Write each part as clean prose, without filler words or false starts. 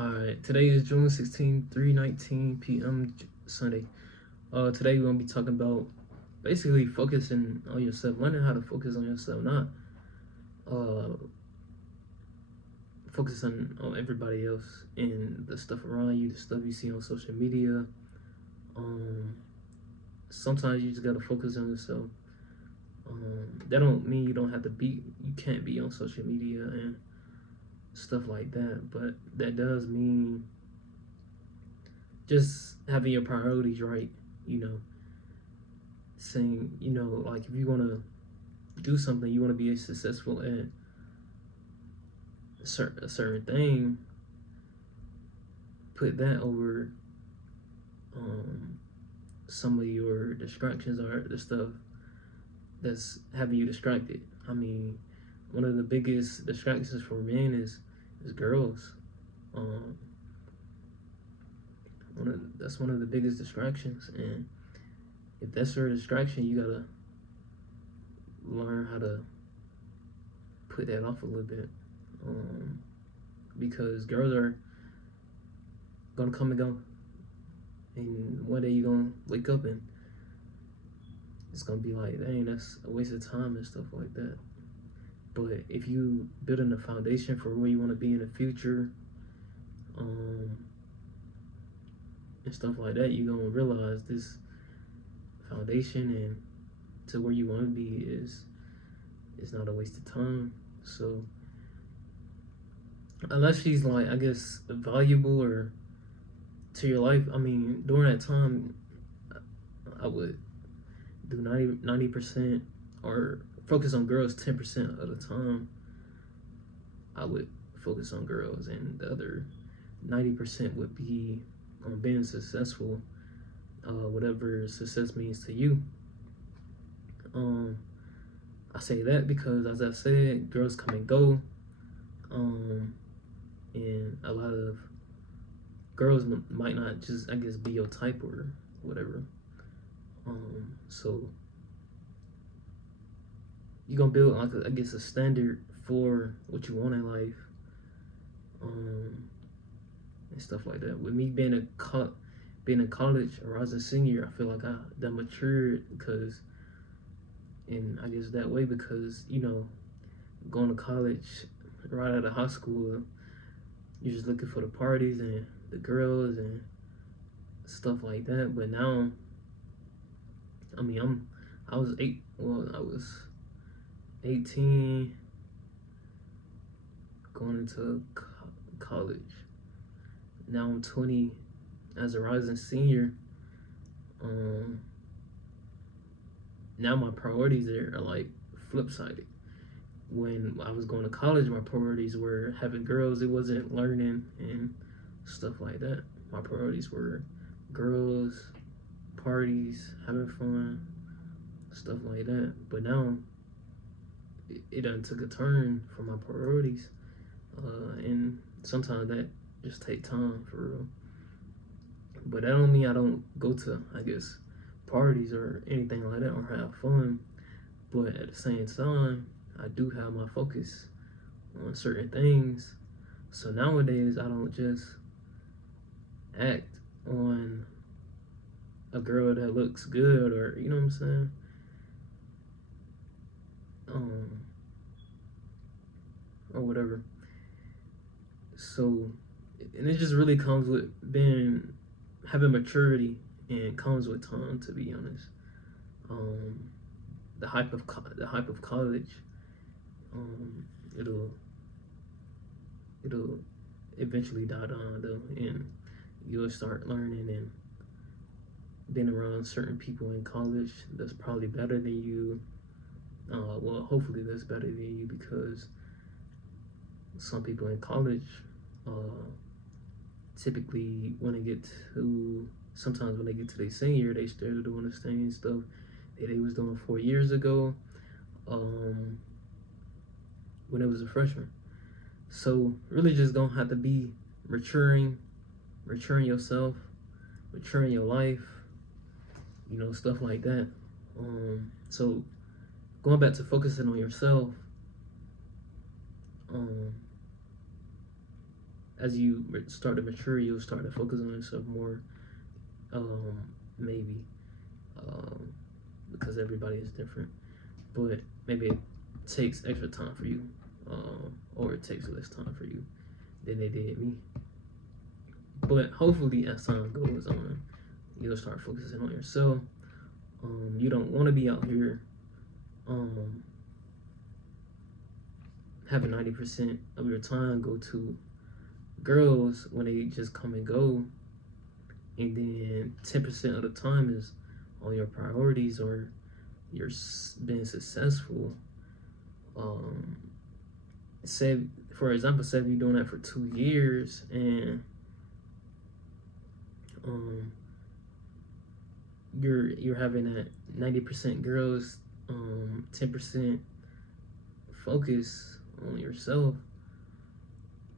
Alright, today is June 16th, 3:19 p.m. Sunday. Today we're gonna be talking about basically focusing on yourself, learning how to focus on yourself, not uh focusing on everybody else and the stuff around you, the stuff you see on social media. Um, Sometimes you just gotta focus on yourself. That don't mean you can't be on social media and stuff like that, but that does mean just having your priorities right, you know, saying, like if you want to do something, you want to be successful at a certain thing, put that over um, some of your distractions or the stuff that's having you distracted. I mean, one of the biggest distractions for men is girls. Um, that's one of the biggest distractions, and if that's your distraction, you gotta learn how to put that off a little bit, because girls are gonna come and go, and one day you're gonna wake up and it's gonna be like, dang, that's a waste of time and stuff like that. But if you building a foundation for where you want to be in the future, um, and stuff like that, you're gonna realize this foundation and to where you want to be is not a waste of time. So unless she's like, I guess, valuable or to your life, I mean, during that time, I would do 90% or focus on girls 10% of the time. I would focus on girls, and the other 90% would be on being successful, whatever success means to you. I say that because, as I said, girls come and go, and a lot of girls might not just, I guess, be your type or whatever. So you're gonna build, like, I guess, a standard for what you want in life, and stuff like that. With me being in college or as a senior, I feel like I that matured because, and I guess that way because going to college right out of high school, you're just looking for the parties and the girls and stuff like that. But now, I mean, I was 18 going into college. Now I'm 20 as a rising senior. Now my priorities are like flip sided. When I was going to college, my priorities were having girls. It wasn't learning and stuff like that. My priorities were girls, parties, having fun, stuff like that. But now it done took a turn for my priorities, and sometimes that just take time for real. But that don't mean I don't go to, I guess, parties or anything like that or have fun. But at the same time, I do have my focus on certain things. So nowadays, I don't just act on a girl that looks good, or you know what I'm saying, or whatever. So, and it just really comes with having maturity, and comes with time. To be honest, the hype of college, it'll eventually die down though, and you'll start learning and being around certain people in college that's probably better than you. Well, hopefully that's better than you, because some people in college, typically sometimes when they get to their senior, they still doing the same stuff that they was doing 4 years ago, when it was a freshman. So really just don't have to be maturing yourself, maturing your life, stuff like that. So going back to focusing on yourself, as you start to mature, you'll start to focus on yourself more. Maybe um, because everybody is different, but maybe it takes extra time for you, or it takes less time for you than they did me. But hopefully, as time goes on, you'll start focusing on yourself. You don't want to be out here um, having 90% of your time go to girls when they just come and go, and then 10% of the time is on your priorities or you're being successful. Um, say, for example, say if you're doing that for 2 years and um, you're having that 90% girls, 10% focus on yourself.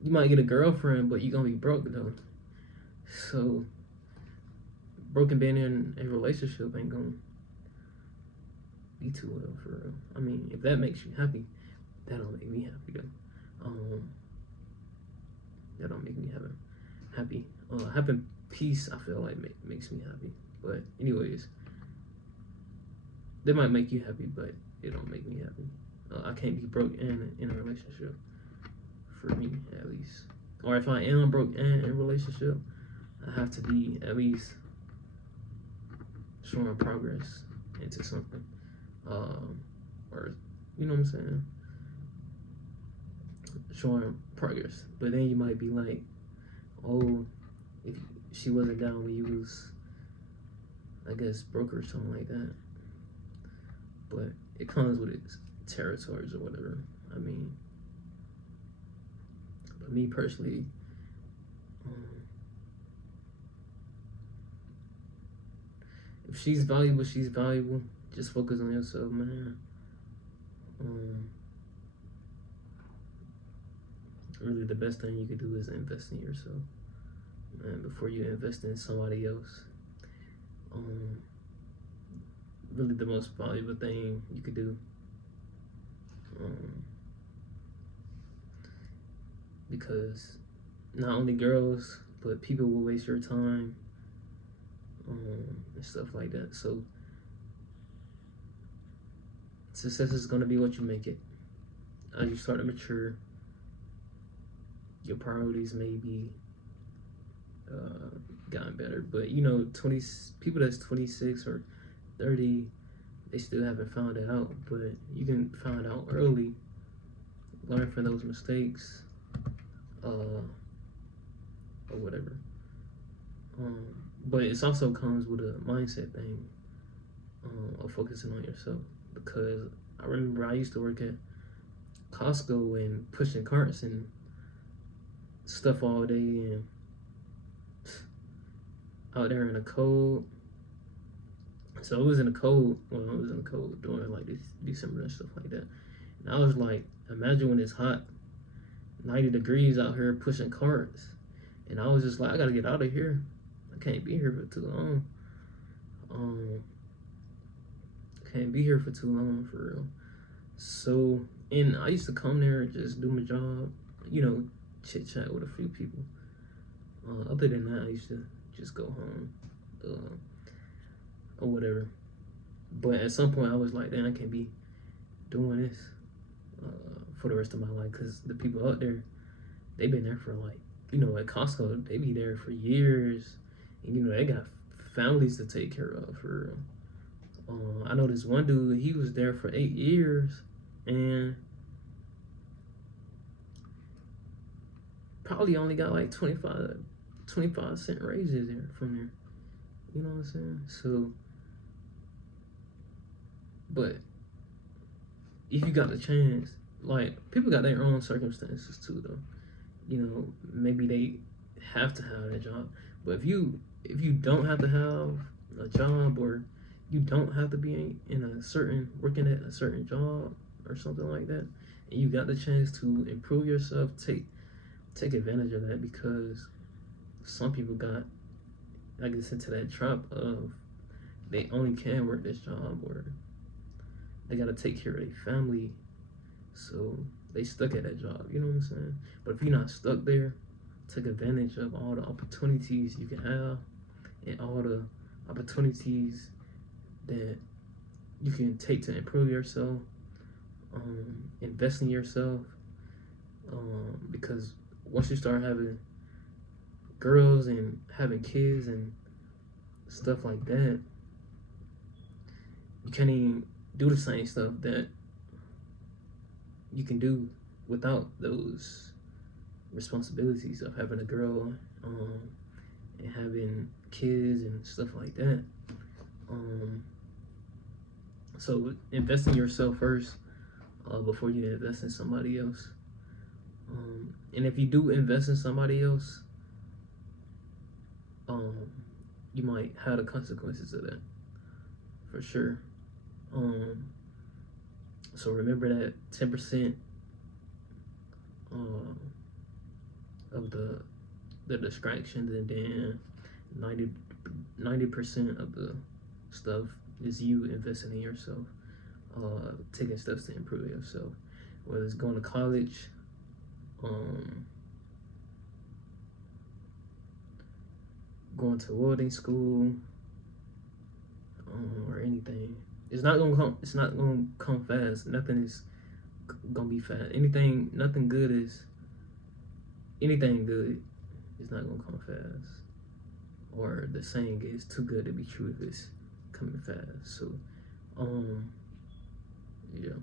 You might get a girlfriend, but you're gonna be broke though. So broken being in a relationship ain't gonna be too well for real. I mean, if that makes you happy, that don't make me happy though. That don't make me happy. Having peace, I feel like makes me happy. But anyways, they might make you happy, but it don't make me happy. I can't be broke and in a relationship, for me at least. Or if I am broke and in a relationship, I have to be at least showing progress into something. Or you know what I'm saying? Showing progress. But then you might be like, oh, if she wasn't down when you was, I guess, broke or something like that. But it comes with its territories or whatever. I mean, but me personally, if she's valuable, she's valuable. Just focus on yourself, man. Really, the best thing you could do is invest in yourself, man, before you invest in somebody else. Really, the most valuable thing you could do. Because not only girls, but people will waste your time, and stuff like that. So success is gonna be what you make it. As you start to mature, your priorities may be gotten better. But you know, people that's 26 or 30, they still haven't found it out. But you can find out early, learn from those mistakes, or whatever. But it also comes with a mindset thing, of focusing on yourself. Because I remember I used to work at Costco and pushing carts and stuff all day and out there in the cold. So it was in the cold. Well, it was in the cold during like December and stuff like that. And I was like, imagine when it's hot, 90 degrees out here pushing carts. And I was just like, I gotta get out of here. I can't be here for too long. Can't be here for too long, for real. So, and I used to come there and just do my job, you know, chit chat with a few people. Other than that, I used to just go home, or whatever. But at some point, I was like, "Damn, I can't be doing this for the rest of my life." Because the people out there, they've been there for like, you know, at Costco, they be there for years, and you know, they got families to take care of, for real. I know this one dude, he was there for 8 years, and probably only got like 25 cent raises there from there. You know what I'm saying? So, but if you got the chance, like, people got their own circumstances too, though. You know, maybe they have to have that job, but if you don't have to have a job, or you don't have to be working at a certain job or something like that, and you got the chance to improve yourself, take advantage of that. Because some people got, I guess, into that trap of they only can work this job, or they gotta take care of their family, so they stuck at that job. You know what I'm saying? But if you're not stuck there, take advantage of all the opportunities you can have and all the opportunities that you can take to improve yourself, invest in yourself, because once you start having girls and having kids and stuff like that, you can't even do the same stuff that you can do without those responsibilities of having a girl, and having kids and stuff like that. So invest in yourself first, before you invest in somebody else. And if you do invest in somebody else, you might have the consequences of that, for sure. So remember that 10% of the distractions, and then 90% of the stuff is you investing in yourself, taking steps to improve yourself, whether it's going to college, going to welding school, or anything. It's not gonna come fast. Nothing is gonna be fast. Nothing good is anything good is not gonna come fast. Or the saying is too good to be true if it's coming fast. So, yeah.